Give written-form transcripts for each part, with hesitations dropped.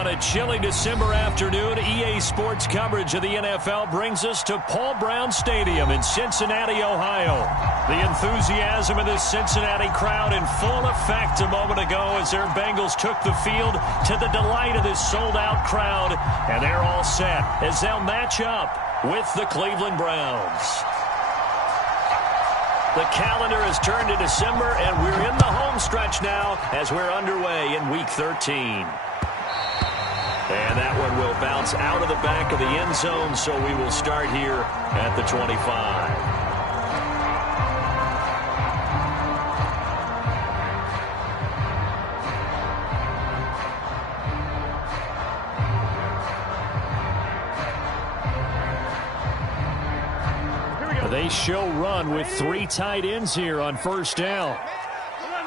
On a chilly December afternoon, EA Sports coverage of the NFL brings us to Paul Brown Stadium in Cincinnati, Ohio. The enthusiasm of this Cincinnati crowd in full effect a moment ago as their Bengals took the field to the delight of this sold-out crowd. And they're all set as they'll match up with the Cleveland Browns. The calendar has turned to December, and we're in the home stretch now as we're underway in Week 13. And that one will bounce out of the back of the end zone, so we will start here at the 25. They show run with 3 tight ends here on first down. 11.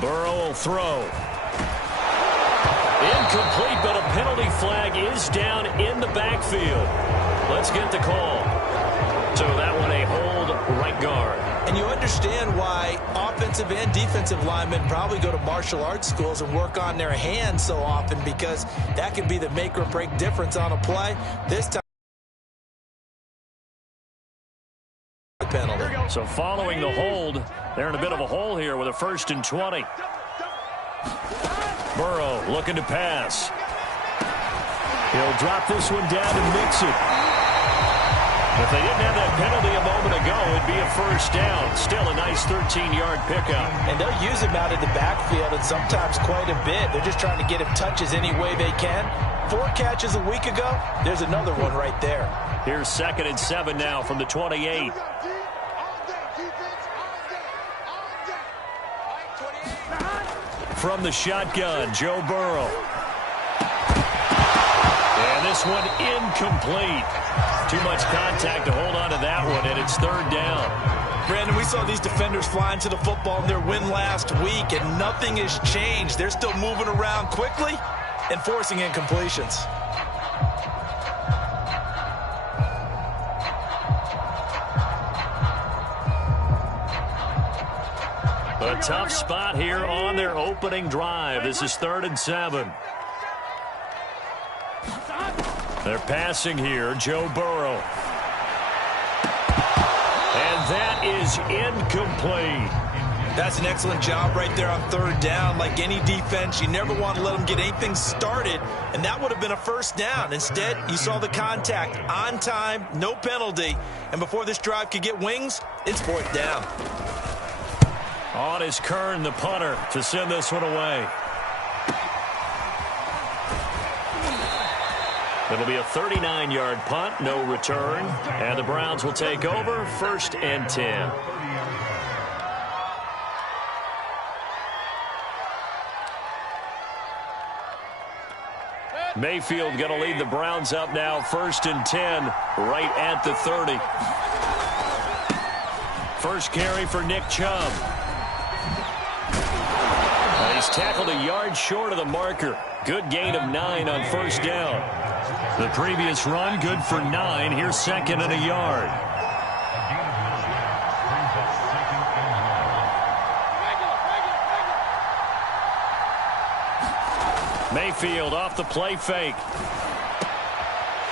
Burrow will throw. Incomplete, but a penalty flag is down in the backfield. Let's get the call. So that one a hold right guard. And you understand why offensive and defensive linemen probably go to martial arts schools and work on their hands so often, because that can be the make or break difference on a play. This time, penalty. So following the hold, they're in a bit of a hole here with a 1st and 20. Burrow looking to pass. He'll drop this one down and mix it. If they didn't have that penalty a moment ago, it'd be a first down. Still a nice 13-yard pickup. And they'll use him out of the backfield, and sometimes quite a bit. They're just trying to get him touches any way they can. 4 catches a week ago. There's another one right there. Here's 2nd and 7 now from the 28. From the shotgun, Joe Burrow. And this one incomplete. Too much contact to hold on to that one, and it's 3rd down. Brandon, we saw these defenders flying to the football in their win last week, and nothing has changed. They're still moving around quickly and forcing incompletions. A tough spot here on their opening drive. This is 3rd and 7. They're passing here, Joe Burrow. And that is incomplete. That's an excellent job right there on 3rd down. Like any defense, you never want to let them get anything started, and that would have been a first down. Instead, you saw the contact on time, no penalty, and before this drive could get wings, it's 4th down. On is Kern, the punter, to send this one away. It'll be a 39-yard punt, no return, and the Browns will take over 1st and 10. Mayfield going to lead the Browns up now, 1st and 10, right at the 30. First carry for Nick Chubb. He's tackled a yard short of the marker. Good gain of 9 on 1st down. The previous run, good for 9. Here's 2nd and a yard. Mayfield off the play fake.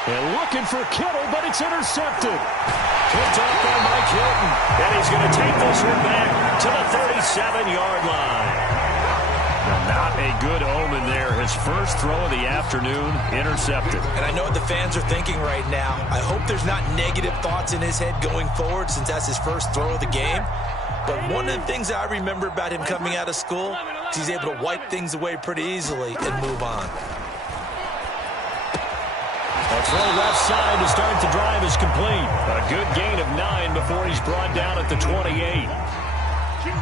And looking for Kittle, but it's intercepted. Picked off by Mike Hilton. And he's going to take this one back to the 37-yard line. Not a good omen there. His first throw of the afternoon, intercepted. And I know what the fans are thinking right now. I hope there's not negative thoughts in his head going forward, since that's his first throw of the game. But one of the things I remember about him coming out of school is he's able to wipe things away pretty easily and move on. A throw left side to start the drive is complete. A good gain of 9 before he's brought down at the 28.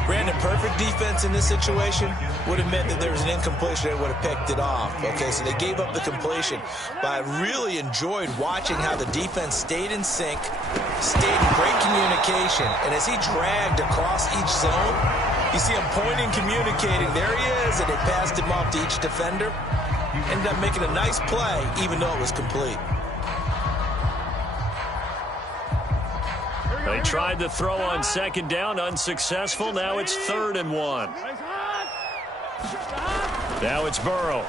Brandon, perfect defense in this situation would have meant that there was an incompletion. They would have picked it off. Okay, so they gave up the completion. But I really enjoyed watching how the defense stayed in sync, stayed in great communication. And as he dragged across each zone, you see him pointing, communicating. There he is, and they passed him off to each defender. Ended up making a nice play, even though it was complete. They tried the throw on second down, unsuccessful. Now it's 3rd and 1. Now it's Burrow.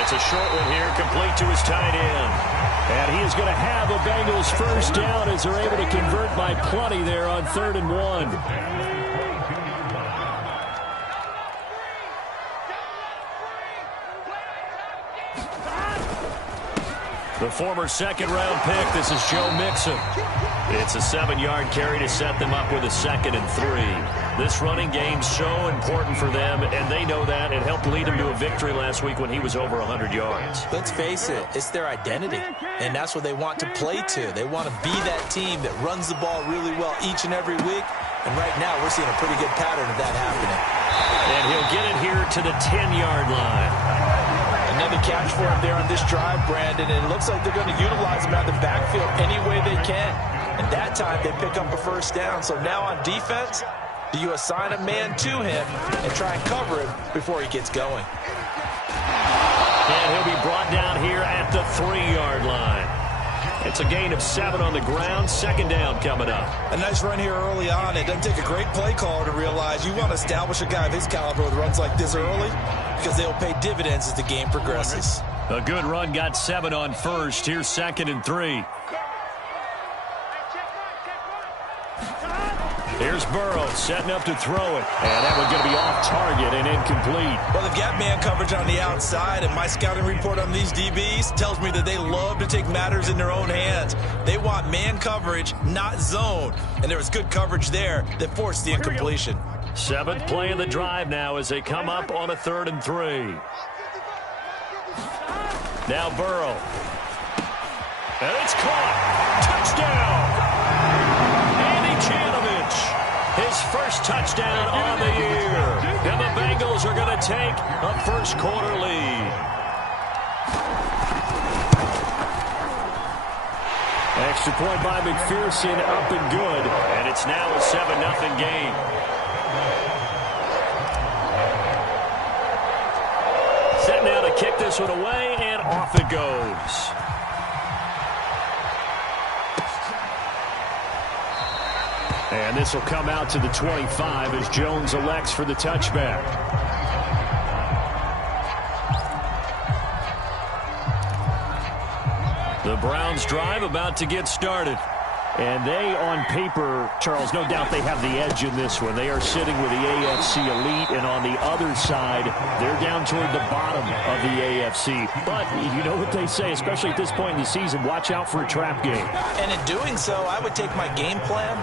It's a short one here, complete to his tight end. And he is going to have a Bengals first down as they're able to convert by plenty there on 3rd and 1. The former second-round pick, this is Joe Mixon. It's a 7-yard carry to set them up with a 2nd and 3. This running game's so important for them, and they know that. It helped lead them to a victory last week when he was over 100 yards. Let's face it, it's their identity, and that's what they want to play to. They want to be that team that runs the ball really well each and every week, and right now we're seeing a pretty good pattern of that happening. And he'll get it here to the 10-yard line. Another catch for him there on this drive, Brandon, and it looks like they're going to utilize him out of the backfield any way they can. And that time they pick up a first down. So now on defense, do you assign a man to him and try and cover him before he gets going? And he'll be brought down here at the 3-yard line. It's a gain of 7 on the ground. 2nd down coming up. A nice run here early on. It doesn't take a great play caller to realize you want to establish a guy of his caliber with runs like this early because they'll pay dividends as the game progresses. A good run got 7 on first. Here's 2nd and 3. Here's Burrow setting up to throw it. And that one's going to be off target and incomplete. Well, they've got man coverage on the outside, and my scouting report on these DBs tells me that they love to take matters in their own hands. They want man coverage, not zone. And there was good coverage there that forced the incompletion. 7th play of the drive now as they come up on a 3rd and 3. Now Burrow. And it's caught. Touchdown. His first touchdown on the year. And the Bengals are going to take a first-quarter lead. Extra point by McPherson, up and good. And it's now a 7-0 game. Set now to kick this one away, and off it goes. And this will come out to the 25 as Jones elects for the touchback. The Browns drive about to get started. And they, on paper, Charles, no doubt they have the edge in this one. They are sitting with the AFC elite, and on the other side, they're down toward the bottom of the AFC. But you know what they say, especially at this point in the season, watch out for a trap game. And in doing so, I would take my game plan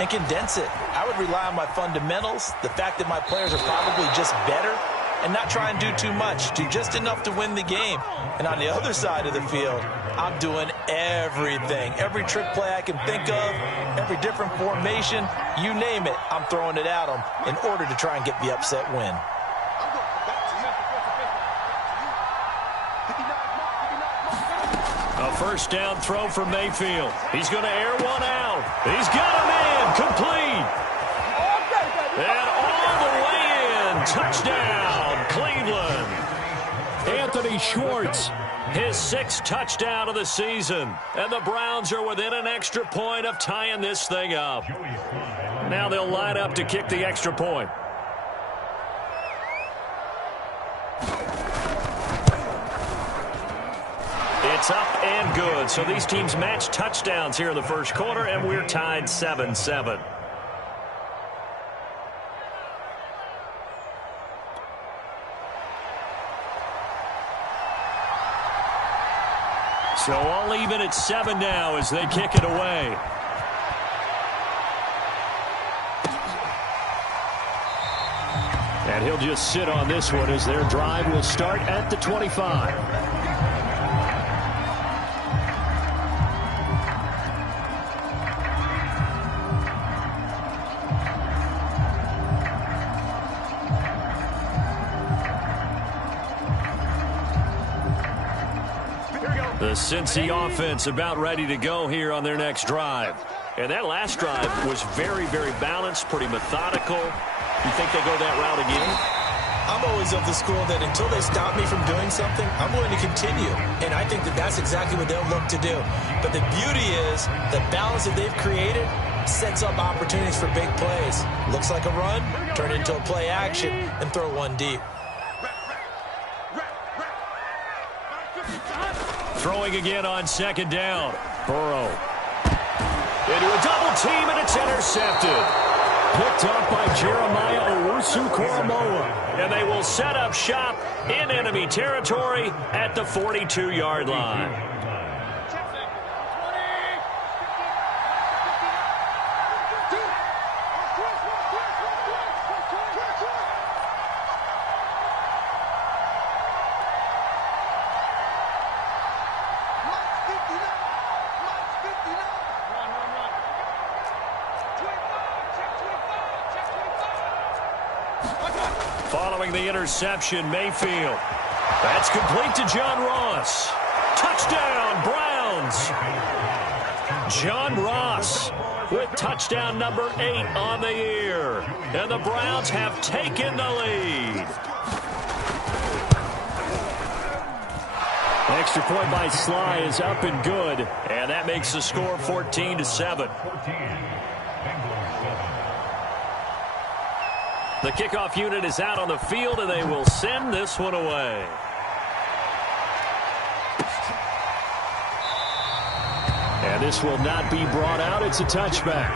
and condense it. I would rely on my fundamentals, the fact that my players are probably just better, and not try and do too much, do just enough to win the game. And on the other side of the field, I'm doing everything. Every trick play I can think of, every different formation, you name it, I'm throwing it at them in order to try and get the upset win. A first down throw for Mayfield. He's going to air one out. He's got a man complete. And all the way in. Touchdown, Cleveland. Anthony Schwartz, his 6th touchdown of the season. And the Browns are within an extra point of tying this thing up. Now they'll line up to kick the extra point. It's up and good. So these teams match touchdowns here in the first quarter, and we're tied 7-7. So all even at 7 now as they kick it away. And he'll just sit on this one as their drive will start at the 25. The Cincy offense about ready to go here on their next drive. And that last drive was very, very balanced, pretty methodical. You think they go that route again? I'm always of the school that until they stop me from doing something, I'm going to continue. And I think that that's exactly what they'll look to do. But the beauty is the balance that they've created sets up opportunities for big plays. Looks like a run, turn it into a play action, and throw one deep. Throwing again on second down. Burrow. Into a double team, and it's intercepted. Picked up by Jeremiah Owusu-Koramoah. And they will set up shop in enemy territory at the 42-yard line. Following the interception, Mayfield. That's complete to John Ross. Touchdown, Browns. John Ross with touchdown number 8 on the year. And the Browns have taken the lead. Extra point by Sly is up and good. And that makes the score 14-7. The kickoff unit is out on the field, and they will send this one away. And this will not be brought out. It's a touchback.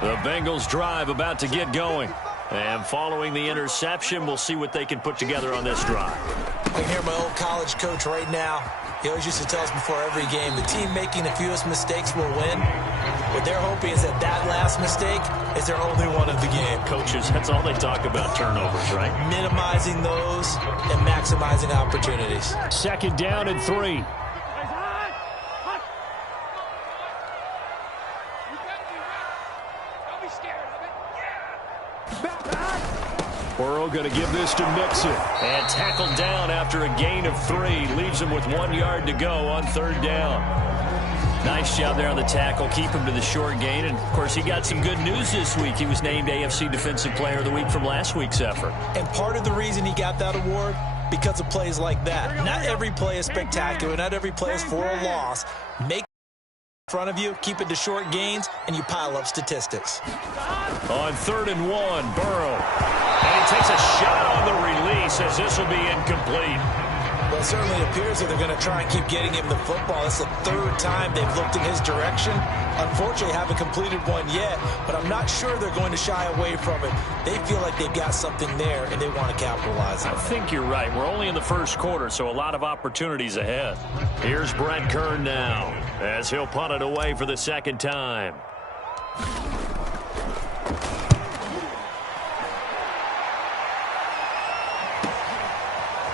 The Bengals drive about to get going. And following the interception, we'll see what they can put together on this drive. I can hear my old college coach right now. He always used to tell us before every game, the team making the fewest mistakes will win. What they're hoping is that that last mistake is their only one of the game. Coaches, that's all they talk about, turnovers, right? Minimizing those and maximizing opportunities. Second down and 3. Burrow going to give this to Mixon. And tackled down after a gain of 3. Leaves him with 1 yard to go on third down. Nice job there on the tackle. Keep him to the short gain. And, of course, he got some good news this week. He was named AFC Defensive Player of the Week from last week's effort. And part of the reason he got that award, because of plays like that. Not every play is spectacular. Not every play is for a loss. Make in front of you, keep it to short gains, and you pile up statistics. On 3rd and 1, Burrow. And he takes a shot on the release as this will be incomplete. Well, it certainly appears that they're going to try and keep getting him the football. It's the 3rd time they've looked in his direction. Unfortunately, haven't completed one yet, but I'm not sure they're going to shy away from it. They feel like they've got something there, and they want to capitalize on it. I think you're right. We're only in the first quarter, so a lot of opportunities ahead. Here's Brett Kern now, as he'll punt it away for the 2nd time.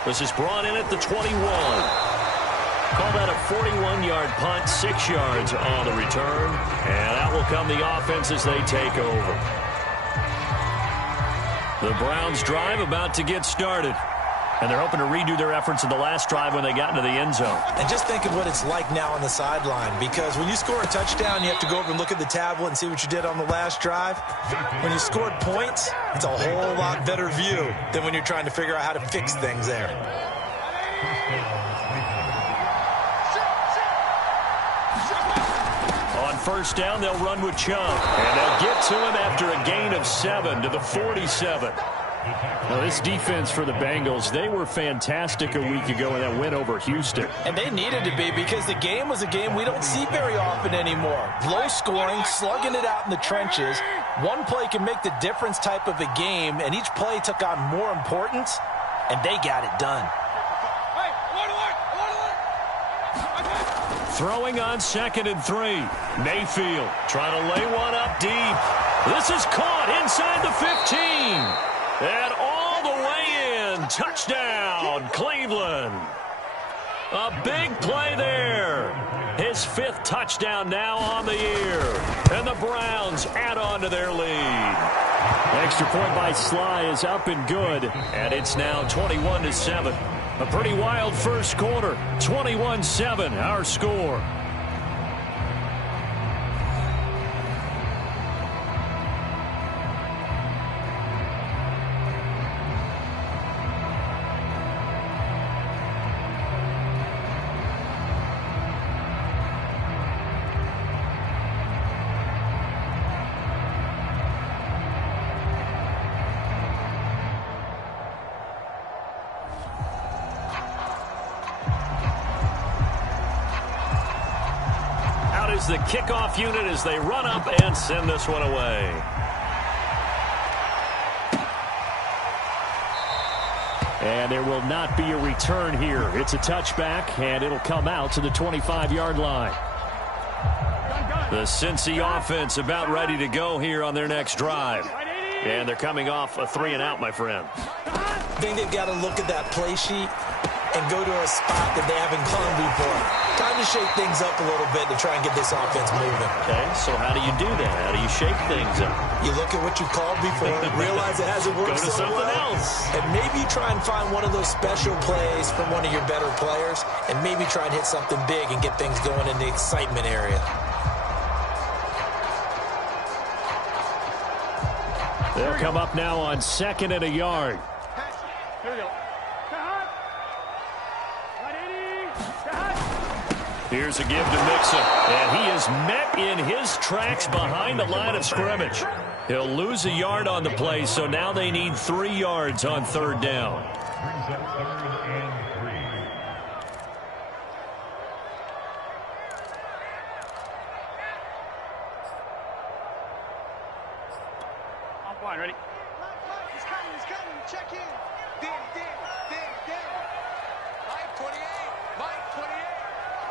This is brought in at the 21. Call that a 41-yard punt, 6 yards on the return. And out will come the offense as they take over. The Browns drive about to get started. And they're hoping to redo their efforts in the last drive when they got into the end zone. And just think of what it's like now on the sideline. Because when you score a touchdown, you have to go over and look at the tablet and see what you did on the last drive. When you scored points, it's a whole lot better view than when you're trying to figure out how to fix things there. On 1st down, they'll run with Chubb. And they'll get to him after a gain of 7 to the 47. Well, this defense for the Bengals, they were fantastic a week ago in that win over Houston. And they needed to be, because the game was a game we don't see very often anymore. Low scoring, slugging it out in the trenches. One play can make the difference type of a game, and each play took on more importance, and they got it done. Throwing on 2nd and 3. Mayfield trying to lay one up deep. This is caught inside the 15. And all the way in. Touchdown, Cleveland. A big play there. His 5th touchdown now on the year. And the Browns add on to their lead. Extra point by Sly is up and good. And it's now 21-7. A pretty wild first quarter. 21-7, our score. here's the kickoff unit as they run up and send this one away. And there will not be a return here. It's a touchback, and it'll come out to the 25-yard line. The Cincy offense about ready to go here on their next drive. And they're coming off a 3-and-out, my friend. I think they've got to look at that play sheet and go to a spot that they haven't gone before. Time to shake things up a little bit to try and get this offense moving. Okay, so how do you do that? How do you shake things up? You look at what you called before, realize it hasn't worked Go to so something well, else. and maybe try and find one of those special plays from one of your better players, and maybe try and hit something big and get things going in the excitement area. They'll come up now on 2nd and a yard. Here we go. Here's a give to Mixon, and he is met in his tracks behind the line of scrimmage. He'll lose a yard on the play, so now they need 3 yards on 3rd down. I'm fine, ready? He's coming, check in. Ding. Mike 28, Mike 28.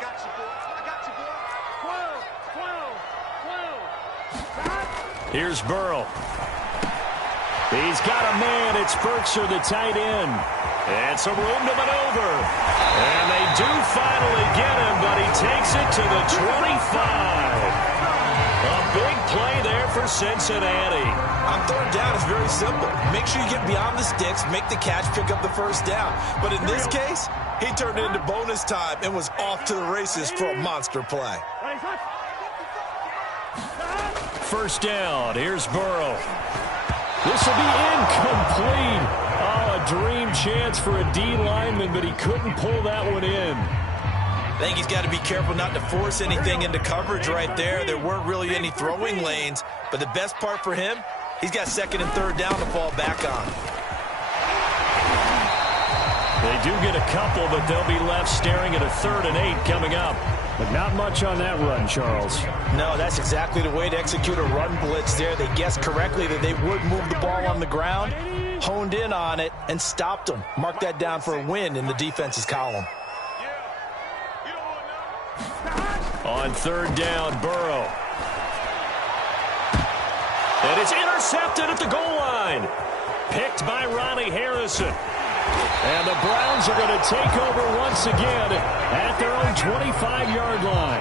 I got you, boy. 12. Here's Burrow. He's got a man. It's Berkshire, the tight end. And some room to maneuver. And they do finally get him, but he takes it to the 25. A big play there for Cincinnati. On 3rd down, it's very simple. Make sure you get beyond the sticks, make the catch, pick up the 1st down. But in this case, he turned it into bonus time and was off to the races for a monster play. 1st down. Here's Burrow. This will be incomplete. Oh, a dream chance for a D lineman, but he couldn't pull that one in. I think he's got to be careful not to force anything into coverage right there. There weren't really any throwing lanes, but the best part for him, he's got 2nd and 3rd down to fall back on. They do get a couple, but they'll be left staring at a 3rd and 8 coming up. But not much on that run, Charles. No, that's exactly the way to execute a run blitz there. They guessed correctly that they would move the ball on the ground, honed in on it, and stopped them. Mark that down for a win in the defense's column. On 3rd down, Burrow. And it's intercepted at the goal line. Picked by Ronnie Harrison. And the Browns are going to take over once again at their own 25-yard line.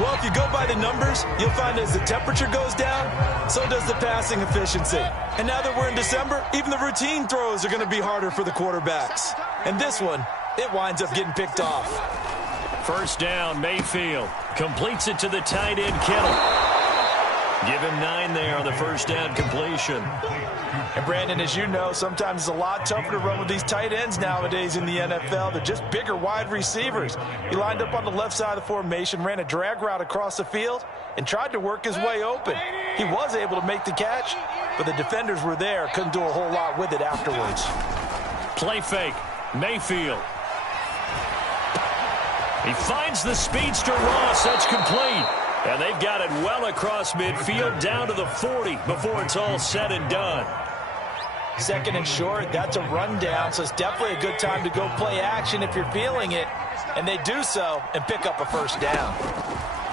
Well, if you go by the numbers, you'll find as the temperature goes down, so does the passing efficiency. And now that we're in December, even the routine throws are going to be harder for the quarterbacks. And this one, it winds up getting picked off. 1st down, Mayfield. Completes it to the tight end, Kittle. Give him 9 there on the 1st down completion. And Brandon, as you know, sometimes it's a lot tougher to run with these tight ends nowadays in the NFL. They're just bigger wide receivers. He lined up on the left side of the formation, ran a drag route across the field, and tried to work his way open. He was able to make the catch, but the defenders were there, couldn't do a whole lot with it afterwards. Play fake, Mayfield. He finds the speedster Ross. That's complete. And they've got it well across midfield down to the 40 before it's all said and done. 2nd and short, that's a rundown, so it's definitely a good time to go play action if you're feeling it. And they do so and pick up a 1st down.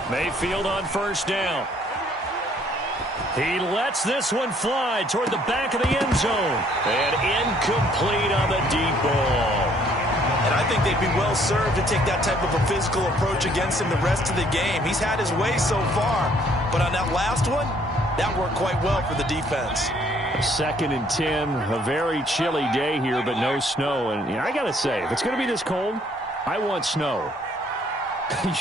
Mayfield on 1st down. He lets this one fly toward the back of the end zone. And incomplete on the deep ball. And I think they'd be well served to take that type of a physical approach against him the rest of the game. He's had his way so far, but on that last one, that worked quite well for the defense. 2nd and 10, a very chilly day here, but no snow. And I got to say, if it's going to be this cold, I want snow.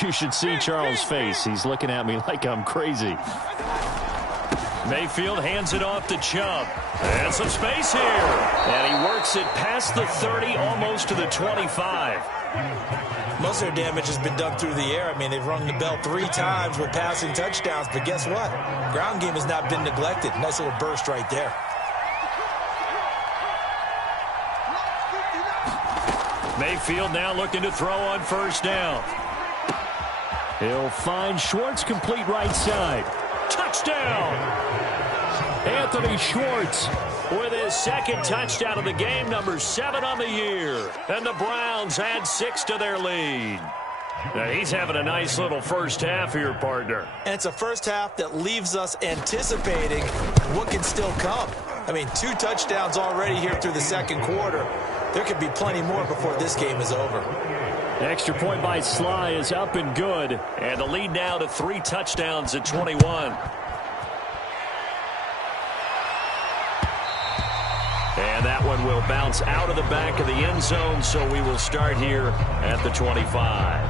You should see Charles' face. He's looking at me like I'm crazy. Mayfield hands it off to Chubb. And some space here. And he works it past the 30, almost to the 25. Most of their damage has been done through the air. I mean, they've rung the bell 3 times with passing touchdowns. But guess what? Ground game has not been neglected. Nice little burst right there. Mayfield now looking to throw on 1st down. He'll find Schwartz, complete right side. Touchdown! Anthony Schwartz with his second touchdown of the game, number 7 on the year. And the Browns add 6 to their lead. Now he's having a nice little first half here, partner. And it's a first half that leaves us anticipating what can still come. I mean, 2 touchdowns already here through the second quarter. There could be plenty more before this game is over. Extra point by Sly is up and good. And the lead now to 3 touchdowns at 21. And that one will bounce out of the back of the end zone, so we will start here at the 25.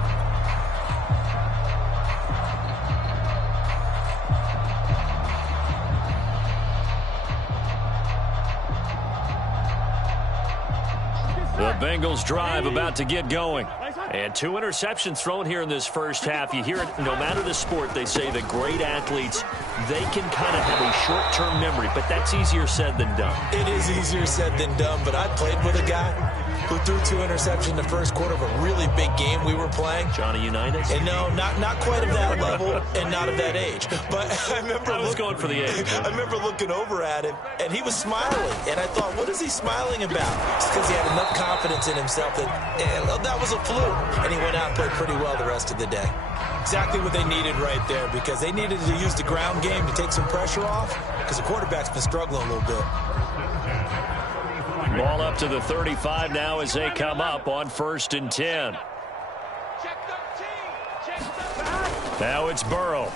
The Bengals drive about to get going. And 2 interceptions thrown here in this first half. You hear it, no matter the sport, they say that great athletes, they can kind of have a short-term memory, but that's easier said than done. It is easier said than done, but I played with a guy who threw 2 interceptions in the first quarter of a really big game we were playing. Johnny Unitas? And no, not quite of that level and not of that age. But I remember I was going for the age. I remember looking over at him, and he was smiling. And I thought, what is he smiling about? It's because he had enough confidence in himself that was a fluke. And he went out and played pretty well the rest of the day. Exactly what they needed right there, because they needed to use the ground game to take some pressure off, because the quarterback's been struggling a little bit. Ball up to the 35 now as they come up on 1st and 10. Now it's Burrow.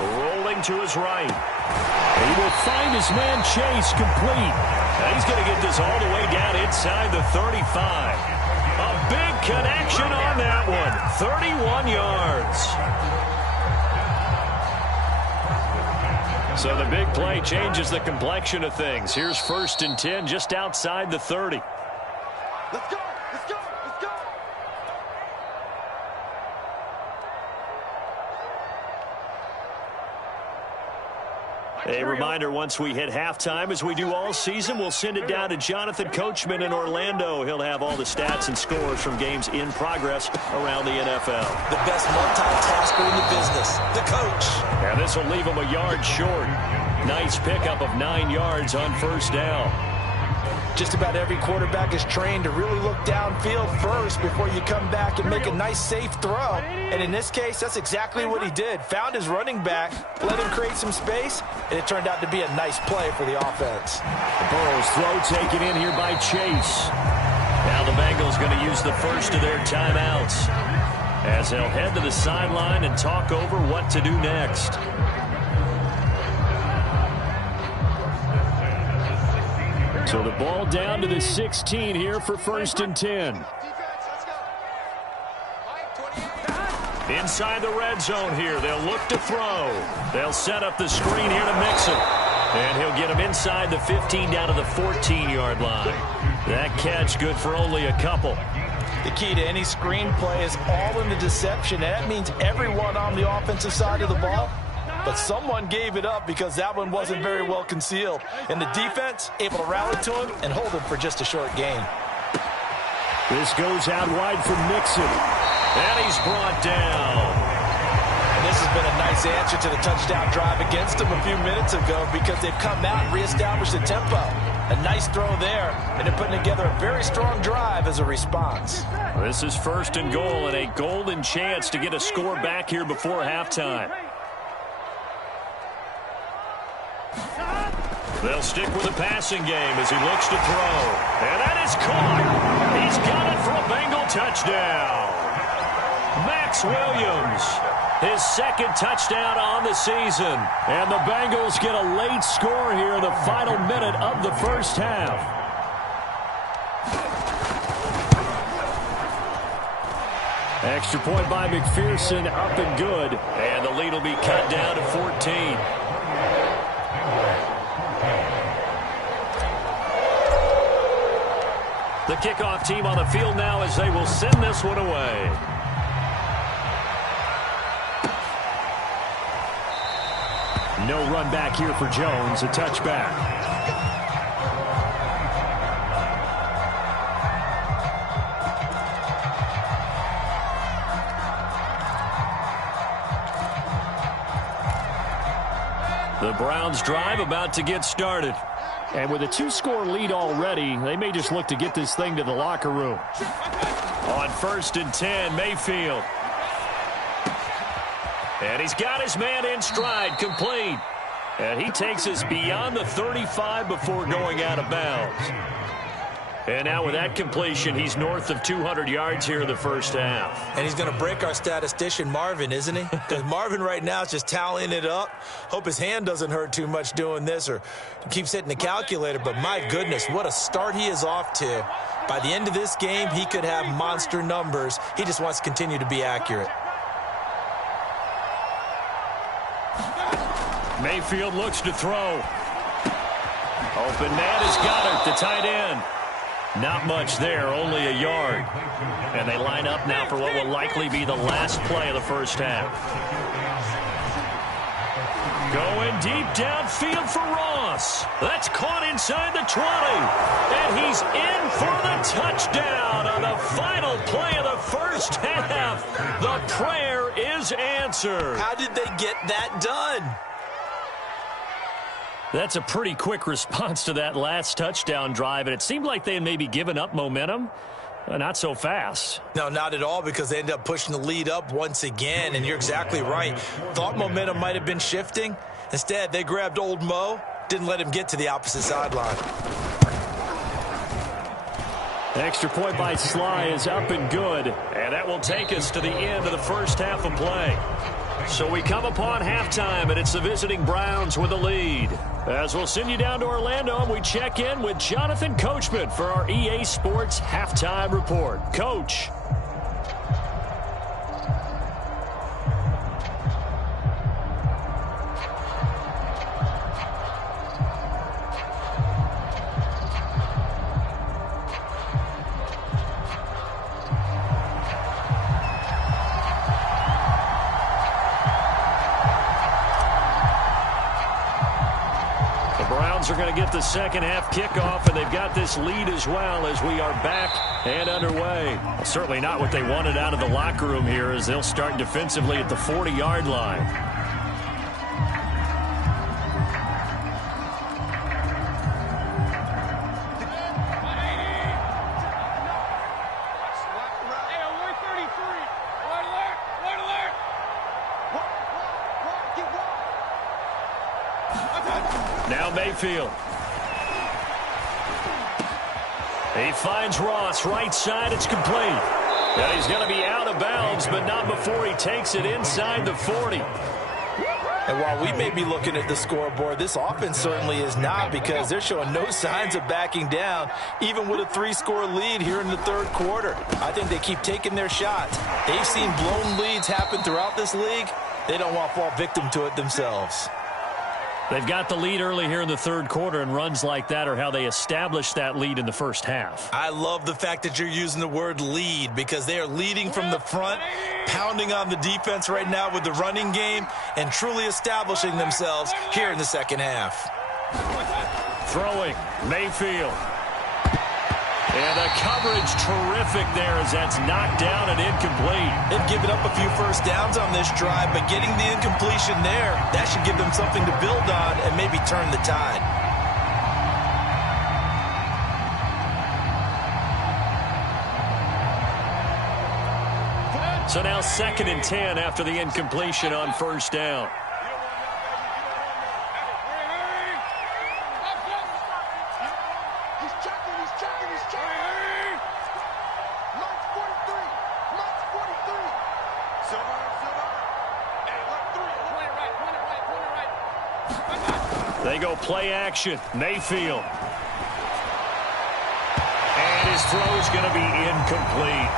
Rolling to his right. He will find his man Chase, complete. Now he's going to get this all the way down inside the 35. A big connection on that one. 31 yards. So the big play changes the complexion of things. Here's 1st and 10 just outside the 30. Let's go! Let's go! Let's go! A reminder, once we hit halftime, as we do all season, we'll send it down to Jonathan Coachman in Orlando. He'll have all the stats and scores from games in progress around the NFL. The best multitasker in the business, the coach. And this will leave him a yard short. Nice pickup of 9 yards on 1st down. Just about every quarterback is trained to really look downfield first before you come back and make a nice, safe throw. And in this case, that's exactly what he did. Found his running back, let him create some space, and it turned out to be a nice play for the offense. Burrow's throw taken in here by Chase. Now the Bengals going to use the first of their timeouts, as they'll head to the sideline and talk over what to do next. So the ball down to the 16 here for 1st and 10. Inside the red zone here. They'll look to throw. They'll set up the screen here to Mixon. And he'll get him inside the 15 down to the 14-yard line. That catch good for only a couple. The key to any screen play is all in the deception. And that means everyone on the offensive side of the ball. But someone gave it up because that one wasn't very well concealed. And the defense able to rally to him and hold him for just a short gain. This goes out wide for Mixon. And he's brought down. And this has been a nice answer to the touchdown drive against them a few minutes ago, because they've come out and reestablished the tempo. A nice throw there, and they're putting together a very strong drive as a response. This is 1st and goal, and a golden chance to get a score back here before halftime. They'll stick with the passing game as he looks to throw. And that is caught. He's got it for a Bengal touchdown. Max Williams, his second touchdown on the season. And the Bengals get a late score here in the final minute of the first half. Extra point by McPherson, up and good. And the lead will be cut down to 14. The kickoff team on the field now as they will send this one away. No run back here for Jones, a touchback. The Browns drive about to get started. And with a 2-score lead already, they may just look to get this thing to the locker room. On 1st and 10, Mayfield. And he's got his man in stride, complete. And he takes us beyond the 35 before going out of bounds. And now with that completion, he's north of 200 yards here in the first half. And he's going to break our statistician, Marvin, isn't he? Because Marvin right now is just tallying it up. Hope his hand doesn't hurt too much doing this or keeps hitting the calculator. But my goodness, what a start he is off to. By the end of this game, he could have monster numbers. He just wants to continue to be accurate. Mayfield looks to throw. Open man is Goddard, the tight end. Not much there, only a yard. And they line up now for what will likely be the last play of the first half. Going deep downfield for Ross. That's caught inside the 20. And he's in for the touchdown on the final play of the first half. The prayer is answered. How did they get that done? That's a pretty quick response to that last touchdown drive, and it seemed like they had maybe given up momentum. Not so fast. No, not at all, because they ended up pushing the lead up once again, and you're exactly right. Thought momentum might have been shifting. Instead, they grabbed old Mo, didn't let him get to the opposite sideline. Extra point by Sly is up and good, and that will take us to the end of the first half of play. So we come upon halftime, and it's the visiting Browns with the lead. As we'll send you down to Orlando, and we check in with Jonathan Coachman for our EA Sports Halftime Report. Coach. Are going to get the second half kickoff, and they've got this lead as well as we are back and underway. Well, certainly not what they wanted out of the locker room here, as they'll start defensively at the 40-yard line. Now Mayfield. He finds Ross, right side, it's complete. Now he's going to be out of bounds, but not before he takes it inside the 40. And while we may be looking at the scoreboard, this offense certainly is not, because they're showing no signs of backing down, even with a 3-score lead here in the third quarter. I think they keep taking their shots. They've seen blown leads happen throughout this league. They don't want to fall victim to it themselves. They've got the lead early here in the third quarter, and runs like that are how they established that lead in the first half. I love the fact that you're using the word lead, because they are leading from the front, pounding on the defense right now with the running game, and truly establishing themselves here in the second half. Throwing, Mayfield. And the coverage terrific there as that's knocked down and incomplete. They've given up a few first downs on this drive, but getting the incompletion there, that should give them something to build on and maybe turn the tide. So now 2nd and 10 after the incompletion on first down. They go play action. Mayfield. And his throw is going to be incomplete.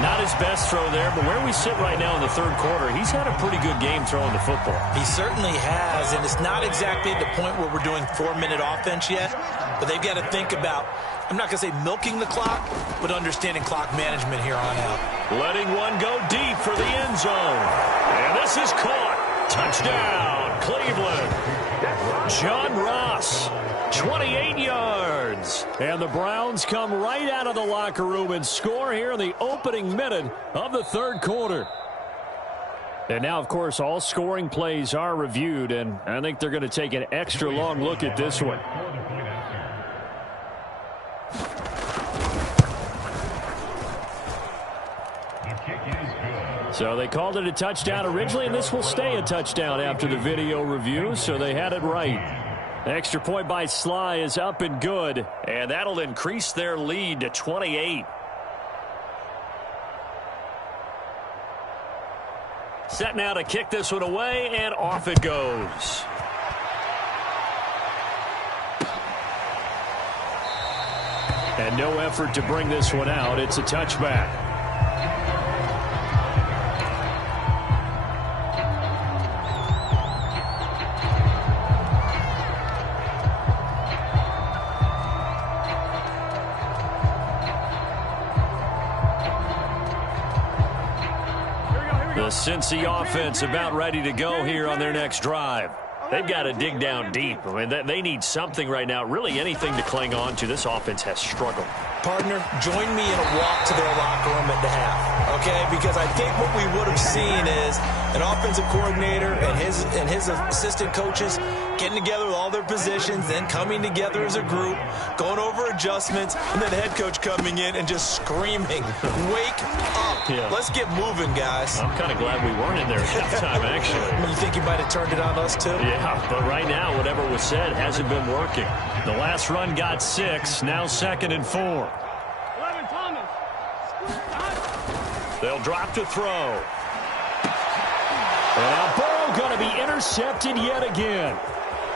Not his best throw there, but where we sit right now in the third quarter, he's had a pretty good game throwing the football. He certainly has, and it's not exactly at the point where we're doing 4-minute offense yet, but they've got to think about, I'm not going to say milking the clock, but understanding clock management here on out. Letting one go deep for the end zone. And this is caught. Touchdown, Cleveland. John Ross, 28 yards. And the Browns come right out of the locker room and score here in the opening minute of the third quarter. And now, of course, all scoring plays are reviewed, and I think they're going to take an extra long look at this one. So they called it a touchdown originally, and this will stay a touchdown after the video review, so they had it right. Extra point by Sly is up and good, and that'll increase their lead to 28. Set now to kick this one away, and off it goes. And no effort to bring this one out. It's a touchback. The Cincy offense about ready to go here on their next drive. They've got to dig down deep. I mean, they need something right now, really anything to cling on to. This offense has struggled. Partner, join me in a walk to their locker room at the half, okay? Because I think what we would have seen is an offensive coordinator and his assistant coaches getting together with all their positions, then coming together as a group, going over adjustments, and then the head coach coming in and just screaming, "Wake up. Yeah. Let's get moving, guys." I'm kind of glad we weren't in there at halftime, actually. You think he might have turned it on us, too? Yeah, but right now, whatever was said hasn't been working. The last run got 6, now 2nd and 4. 11, Thomas. They'll drop to throw. And now Burrow going to be intercepted yet again.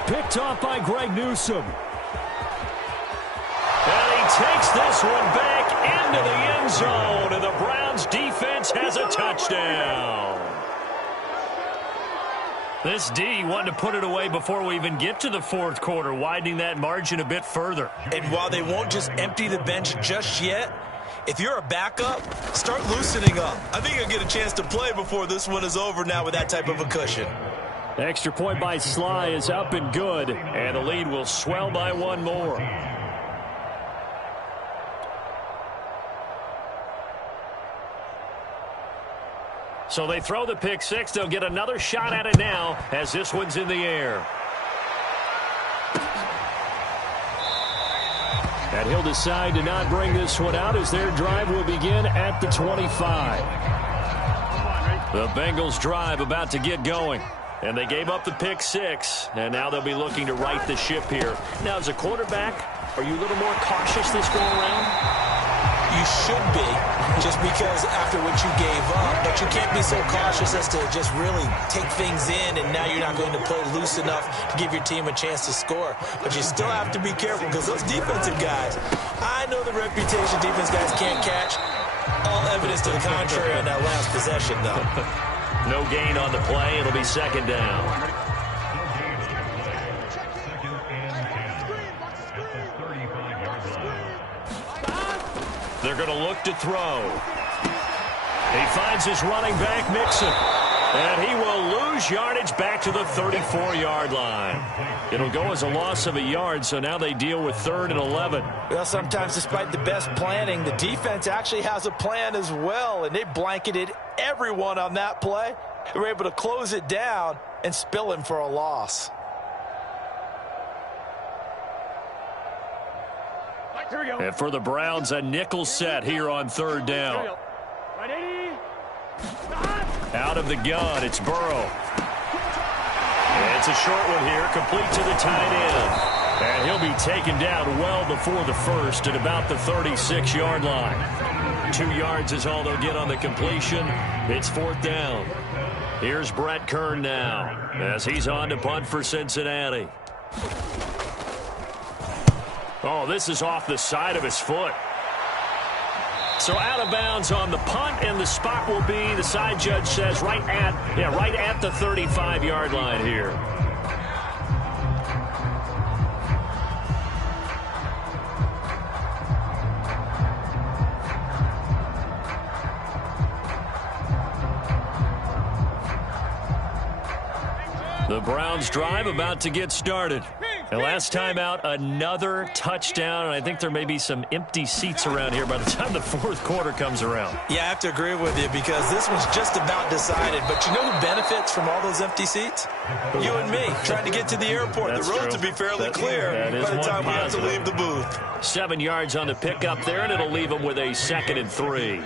Picked off by Greg Newsome. And he takes this one back into the end zone, and the Browns defense has a touchdown. This D wanted to put it away before we even get to the fourth quarter, widening that margin a bit further. And while they won't just empty the bench just yet, if you're a backup, start loosening up. I think you'll get a chance to play before this one is over now with that type of a cushion. Extra point by Sly is up and good, and the lead will swell by one more. So they throw the pick six. They'll get another shot at it now as this one's in the air. And he'll decide to not bring this one out as their drive will begin at the 25. The Bengals drive about to get going. And they gave up the pick six, and now they'll be looking to right the ship here. Now, as a quarterback, are you a little more cautious this go around? You should be, just because after what you gave up, but you can't be so cautious as to just really take things in, and now you're not going to play loose enough to give your team a chance to score. But you still have to be careful, because those defensive guys, I know the reputation defense guys can't catch. All evidence to the contrary on that last possession, though. No gain on the play. It'll be second down. They're going to look to throw. He finds his running back, Mixon. And he will lose yardage back to the 34-yard line. It'll go as a loss of a yard, so now they deal with 3rd and 11. Well, sometimes despite the best planning, the defense actually has a plan as well, and they blanketed everyone on that play. They were able to close it down and spill him for a loss. Here we go. And for the Browns, a nickel set here on 3rd down. Right, 80. Out of the gun, it's Burrow. And it's a short one here, complete to the tight end. And he'll be taken down well before the first at about the 36-yard line. 2 yards is all they'll get on the completion. It's 4th down. Here's Brett Kern now as he's on to punt for Cincinnati. Oh, this is off the side of his foot. So out of bounds on the punt, and the spot will be, the side judge says, right at the 35-yard line here. The Browns drive about to get started. And last time out, another touchdown, and I think there may be some empty seats around here by the time the fourth quarter comes around. Yeah, I have to agree with you because this one's just about decided. But you know who benefits from all those empty seats? You and me, trying to get to the airport. That's the roads true. will be fairly clear by the time we have to leave the booth. 7 yards on the pickup there, and it'll leave them with a 2nd and 3.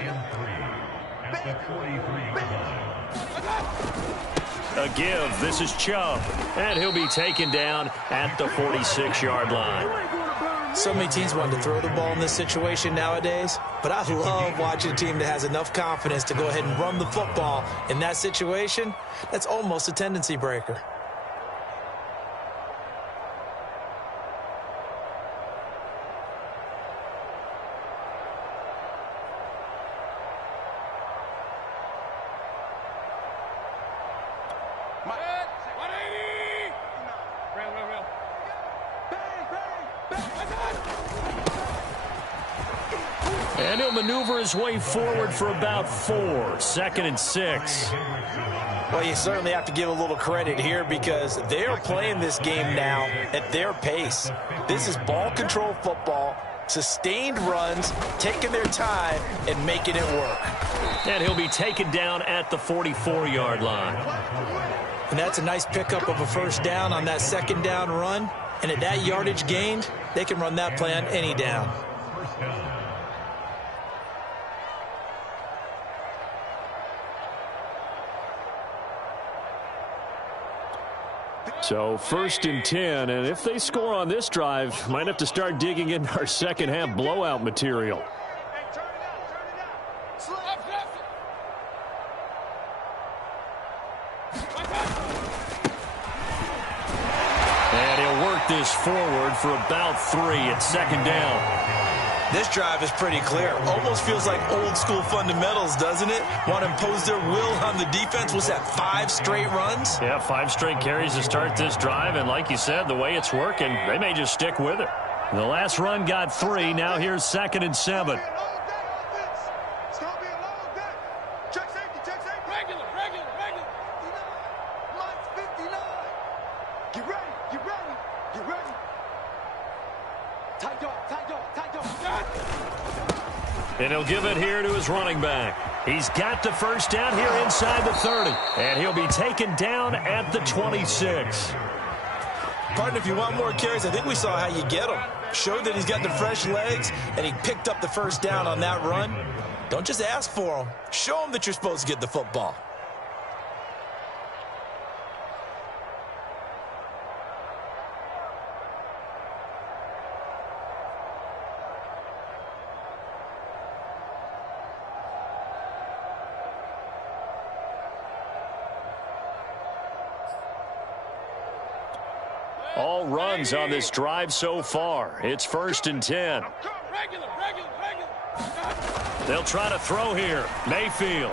A give. This is Chubb. And he'll be taken down at the 46-yard line. So many teams want to throw the ball in this situation nowadays, but I love watching a team that has enough confidence to go ahead and run the football in that situation. That's almost a tendency breaker. And he'll maneuver his way forward for about 4. 2nd and 6. Well, you certainly have to give a little credit here because they're playing this game now at their pace. This is ball control football, sustained runs, taking their time and making it work. And he'll be taken down at the 44-yard line. And that's a nice pickup of a first down on that 2nd down run. And at that yardage gained, they can run that play on any down. So 1st and 10, and if they score on this drive, might have to start digging in our second half blowout material. And he'll work this forward for about 3 at 2nd down. This drive is pretty clear. Almost feels like old school fundamentals, doesn't it? Want to impose their will on the defense. Was that 5 straight runs? Yeah, 5 straight carries to start this drive. And like you said, the way it's working, they may just stick with it. The last run got 3. Now here's 2nd and 7. And he'll give it here to his running back. He's got the first down here inside the 30. And he'll be taken down at the 26. Partner, if you want more carries, I think we saw how you get them. Showed that he's got the fresh legs, and he picked up the first down on that run. Don't just ask for them. Show them that you're supposed to get the football. All runs on this drive so far. It's 1st and 10. They'll try to throw here. Mayfield.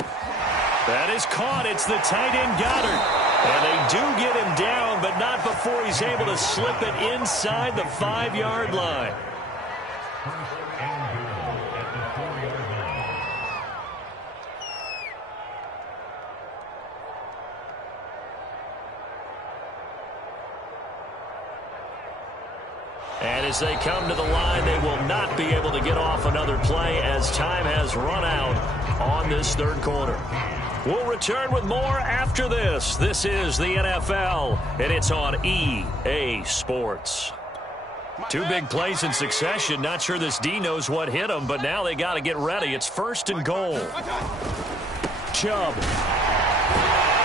That is caught. It's the tight end Goddard. And they do get him down, but not before he's able to slip it inside the 5-yard line. And as they come to the line, they will not be able to get off another play as time has run out on this 3rd quarter. We'll return with more after this. This is the NFL, and it's on EA Sports. 2 big plays in succession. Not sure this D knows what hit him, but now they got to get ready. It's 1st and goal. Chubb.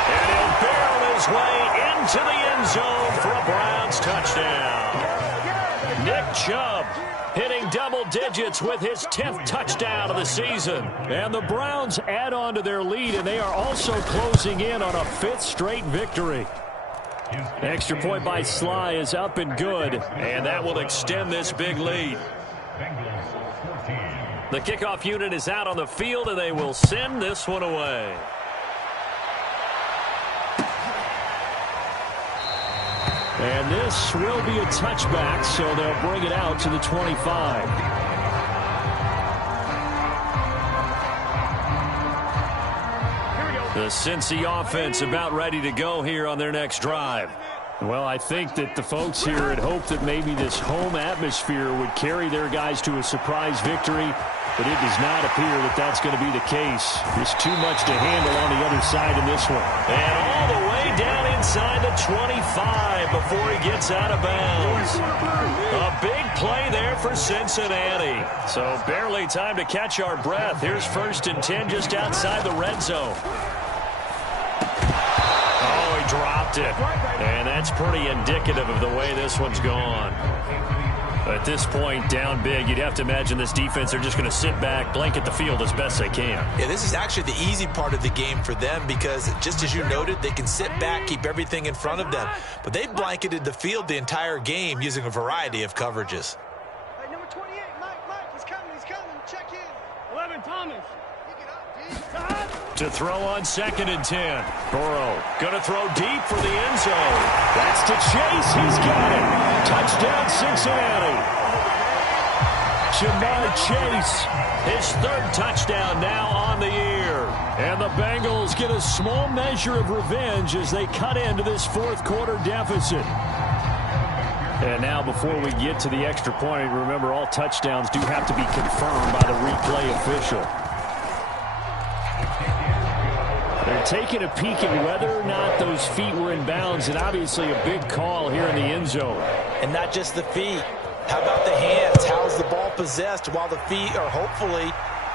And he'll barrel his way into the end zone for a Browns touchdown. Nick Chubb hitting double digits with his 10th touchdown of the season. And the Browns add on to their lead, and they are also closing in on a 5th straight victory. Extra point by Sly is up and good, and that will extend this big lead. The kickoff unit is out on the field, and they will send this one away. And this will be a touchback, so they'll bring it out to the 25. The Cincy offense about ready to go here on their next drive. Well, I think that the folks here had hoped that maybe this home atmosphere would carry their guys to a surprise victory, but it does not appear that that's going to be the case. There's too much to handle on the other side in this one. And all the way down inside the 25 before he gets out of bounds. A big play there for Cincinnati. So barely time to catch our breath. Here's 1st and 10 just outside the red zone. Oh, he dropped it. And that's pretty indicative of the way this one's gone. At this point, down big, you'd have to imagine this defense are just going to sit back, blanket the field as best they can. Yeah, this is actually the easy part of the game for them because, just as you noted, they can sit back, keep everything in front of them. But they blanketed the field the entire game using a variety of coverages. Hey, number 28, Mike, he's coming, check in. 11, Thomas. To throw on 2nd and 10. Burrow going to throw deep for the end zone. That's to Chase. He's got it. Touchdown, Cincinnati. Jamar Chase, his 3rd touchdown now on the year. And the Bengals get a small measure of revenge as they cut into this 4th quarter deficit. And now before we get to the extra point, remember all touchdowns do have to be confirmed by the replay official. They're taking a peek at whether or not those feet were in bounds, and obviously a big call here in the end zone. And not just the feet. How about the hands? How's the ball possessed while the feet are hopefully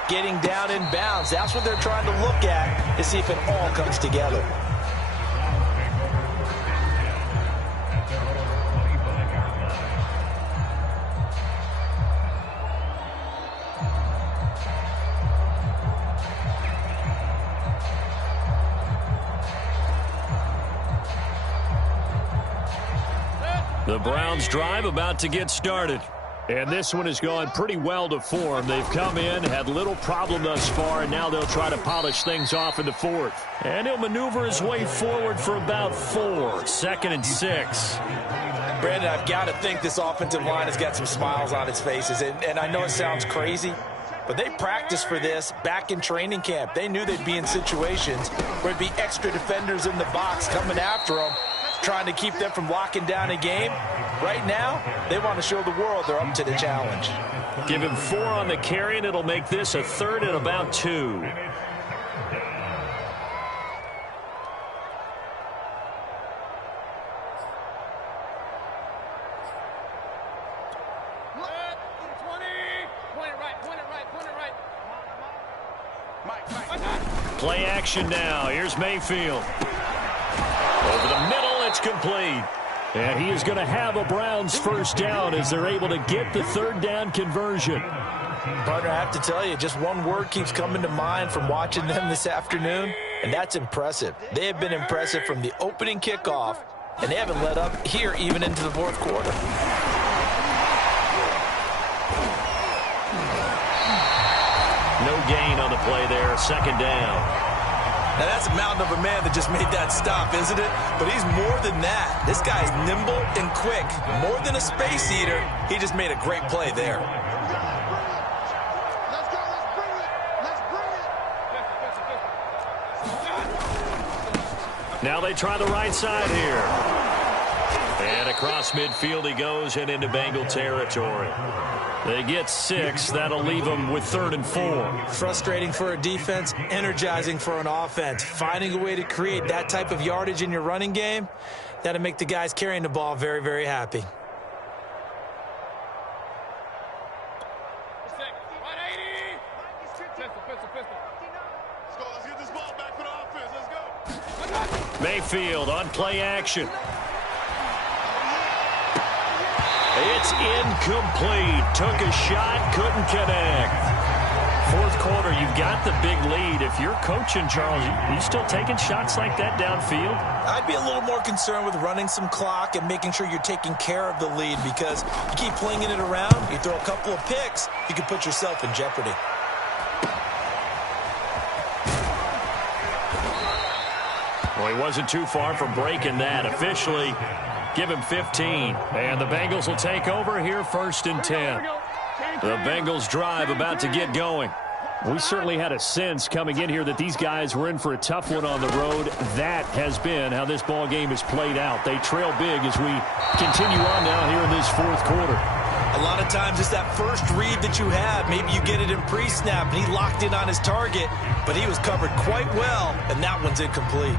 getting down in bounds? That's what they're trying to look at to see if it all comes together. The Browns drive about to get started. And this one has gone pretty well to form. They've come in, had little problem thus far, and now they'll try to polish things off in the 4th. And he'll maneuver his way forward for about 4. 2nd and 6. Brandon, I've got to think this offensive line has got some smiles on its faces. And I know it sounds crazy, but they practiced for this back in training camp. They knew they'd be in situations where there'd be extra defenders in the box coming after them, trying to keep them from locking down a game. Right now, they want to show the world they're up to the challenge. Give him 4 on the carry, and it'll make this a 3rd and about 2. Play action now. Here's Mayfield. Over the middle, it's complete. And he is going to have a Browns 1st down as they're able to get the 3rd down conversion. Partner, I have to tell you, just one word keeps coming to mind from watching them this afternoon, and that's impressive. They have been impressive from the opening kickoff, and they haven't let up here even into the 4th quarter. No gain on the play there, 2nd down. Now, that's a mountain of a man that just made that stop, isn't it? But he's more than that. This guy's nimble and quick. More than a space eater, he just made a great play there. Now they try the right side here. And across midfield he goes and into Bengal territory. They get 6. That'll leave them with 3rd and 4. Frustrating for a defense, energizing for an offense. Finding a way to create that type of yardage in your running game, that'll make the guys carrying the ball very, very happy. Mayfield on play action. It's incomplete. Took a shot, couldn't connect. 4th quarter, you've got the big lead. If you're coaching, Charles, you still taking shots like that downfield? I'd be a little more concerned with running some clock and making sure you're taking care of the lead, because you keep flinging it around, you throw a couple of picks, you can put yourself in jeopardy. Well, he wasn't too far from breaking that. Officially, give him 15. And the Bengals will take over here 1st and 10. The Bengals drive about to get going. We certainly had a sense coming in here that these guys were in for a tough one on the road. That has been how this ball game has played out. They trail big as we continue on now here in this fourth quarter. A lot of times it's that first read that you have. Maybe you get it in pre-snap, and he locked in on his target, but he was covered quite well, and that one's incomplete.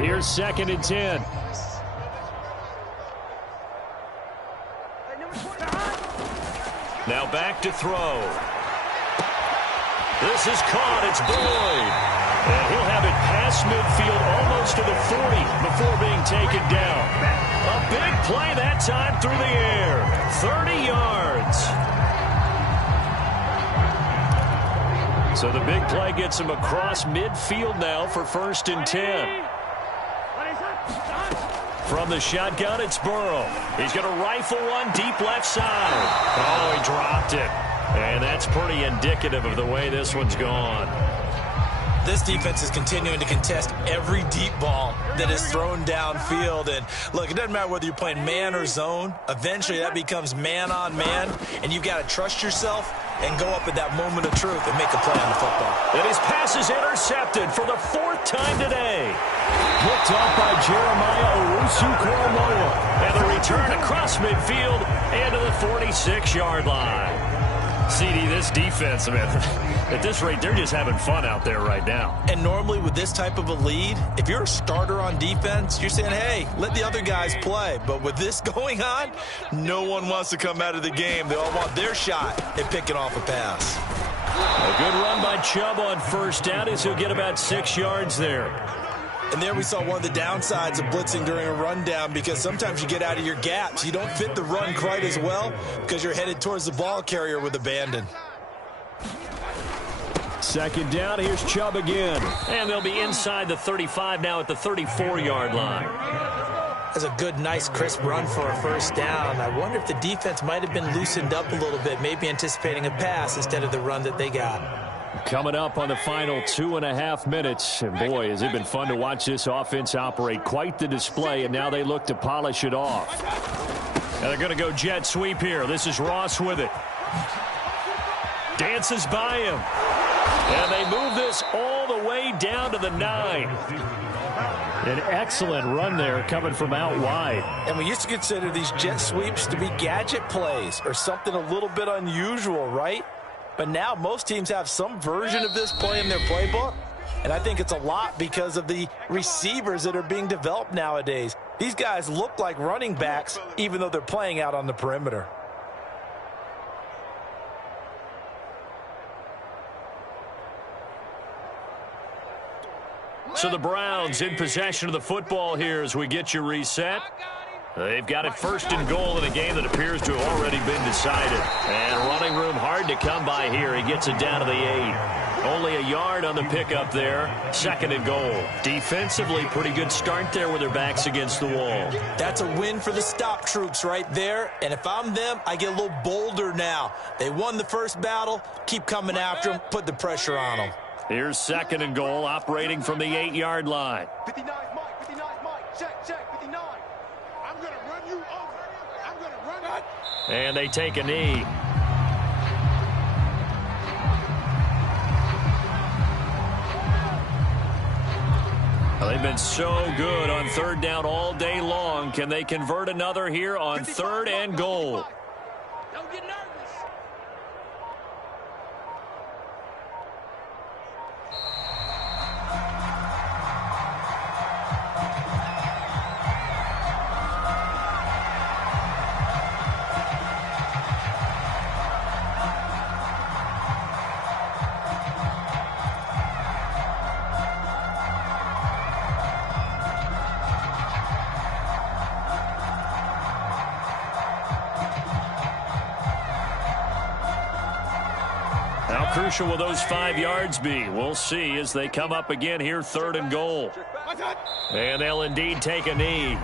Here's 2nd and 10. Now back to throw. This is caught. It's Boyd. And he'll have it past midfield almost to the 40 before being taken down. A big play that time through the air. 30 yards. So the big play gets him across midfield now for 1st and 10. From the shotgun, it's Burrow. He's going to rifle one deep left side. Oh, he dropped it. And that's pretty indicative of the way this one's gone. This defense is continuing to contest every deep ball that is thrown downfield. And look, it doesn't matter whether you're playing man or zone. Eventually, that becomes man on man. And you've got to trust yourself and go up at that moment of truth and make a play on the football. And his pass is intercepted for the 4th time today. Picked off by Jeremiah Owusu-Koramoah. And the return across midfield and to the 46-yard line. CD, this defense, man, at this rate, they're just having fun out there right now. And normally with this type of a lead, if you're a starter on defense, you're saying, hey, let the other guys play. But with this going on, no one wants to come out of the game. They all want their shot at picking off a pass. A good run by Chubb on 1st down as he'll get about 6 yards there. And there we saw one of the downsides of blitzing during a rundown, because sometimes you get out of your gaps. You don't fit the run quite as well because you're headed towards the ball carrier with abandon. 2nd down, here's Chubb again. And they'll be inside the 35 now at the 34-yard line. That's a good, nice, crisp run for a 1st down. I wonder if the defense might have been loosened up a little bit, maybe anticipating a pass instead of the run that they got. Coming up on the final 2.5 minutes. And boy, has it been fun to watch this offense operate. Quite the display, and now they look to polish it off. And they're going to go jet sweep here. This is Ross with it. Dances by him. And they move this all the way down to the 9. An excellent run there coming from out wide. And we used to consider these jet sweeps to be gadget plays or something a little bit unusual, right? But now most teams have some version of this play in their playbook. And I think it's a lot because of the receivers that are being developed nowadays. These guys look like running backs even though they're playing out on the perimeter. So the Browns in possession of the football here as we get you reset. They've got it 1st and goal in a game that appears to have already been decided. And running room hard to come by here. He gets it down to the 8. Only a yard on the pickup there. 2nd and goal. Defensively, pretty good start there with their backs against the wall. That's a win for the stop troops right there. And if I'm them, I get a little bolder now. They won the first battle. Keep coming after them. Put the pressure on them. Here's 2nd and goal, operating from the 8-yard line. 59 Mike, 59 Mike, check, 59. I'm going to run you over. I'm going to run you. And they take a knee. Well, they've been so good on 3rd down all day long. Can they convert another here on 3rd and goal? Don't get nervous. How crucial will those 5 yards be? We'll see as they come up again here, 3rd and goal. And they'll indeed take a knee.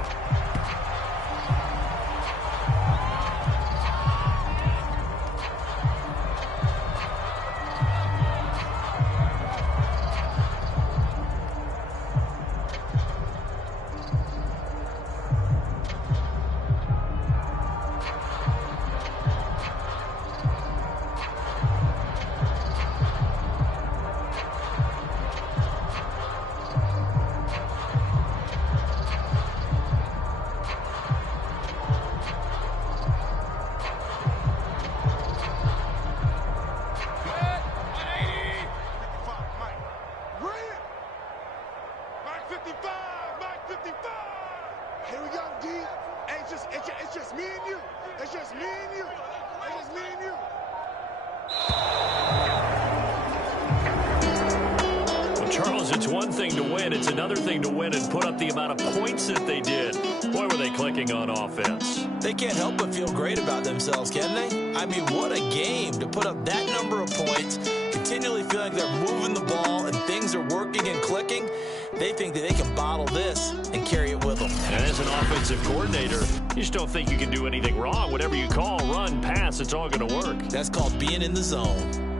Charles, it's one thing to win. It's another thing to win and put up the amount of points that they did. Boy, were they clicking on offense. They can't help but feel great about themselves, can they? I mean, what a game to put up that number of points, continually feeling like they're moving the ball and things are working and clicking. They think that they can bottle this and carry it with them. And as an offensive coordinator, you just don't think you can do anything wrong. Whatever you call, run, pass, it's all going to work. That's called being in the zone.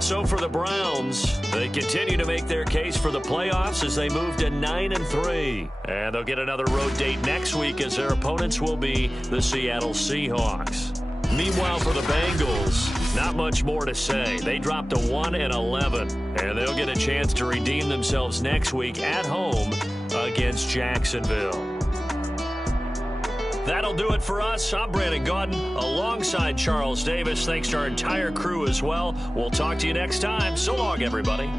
So for the Browns, they continue to make their case for the playoffs as they move to 9-3. And they'll get another road date next week as their opponents will be the Seattle Seahawks. Meanwhile, for the Bengals, not much more to say. They dropped to 1-11, and they'll get a chance to redeem themselves next week at home against Jacksonville. That'll do it for us. I'm Brandon Gaudin alongside Charles Davis. Thanks to our entire crew as well. We'll talk to you next time. So long, everybody.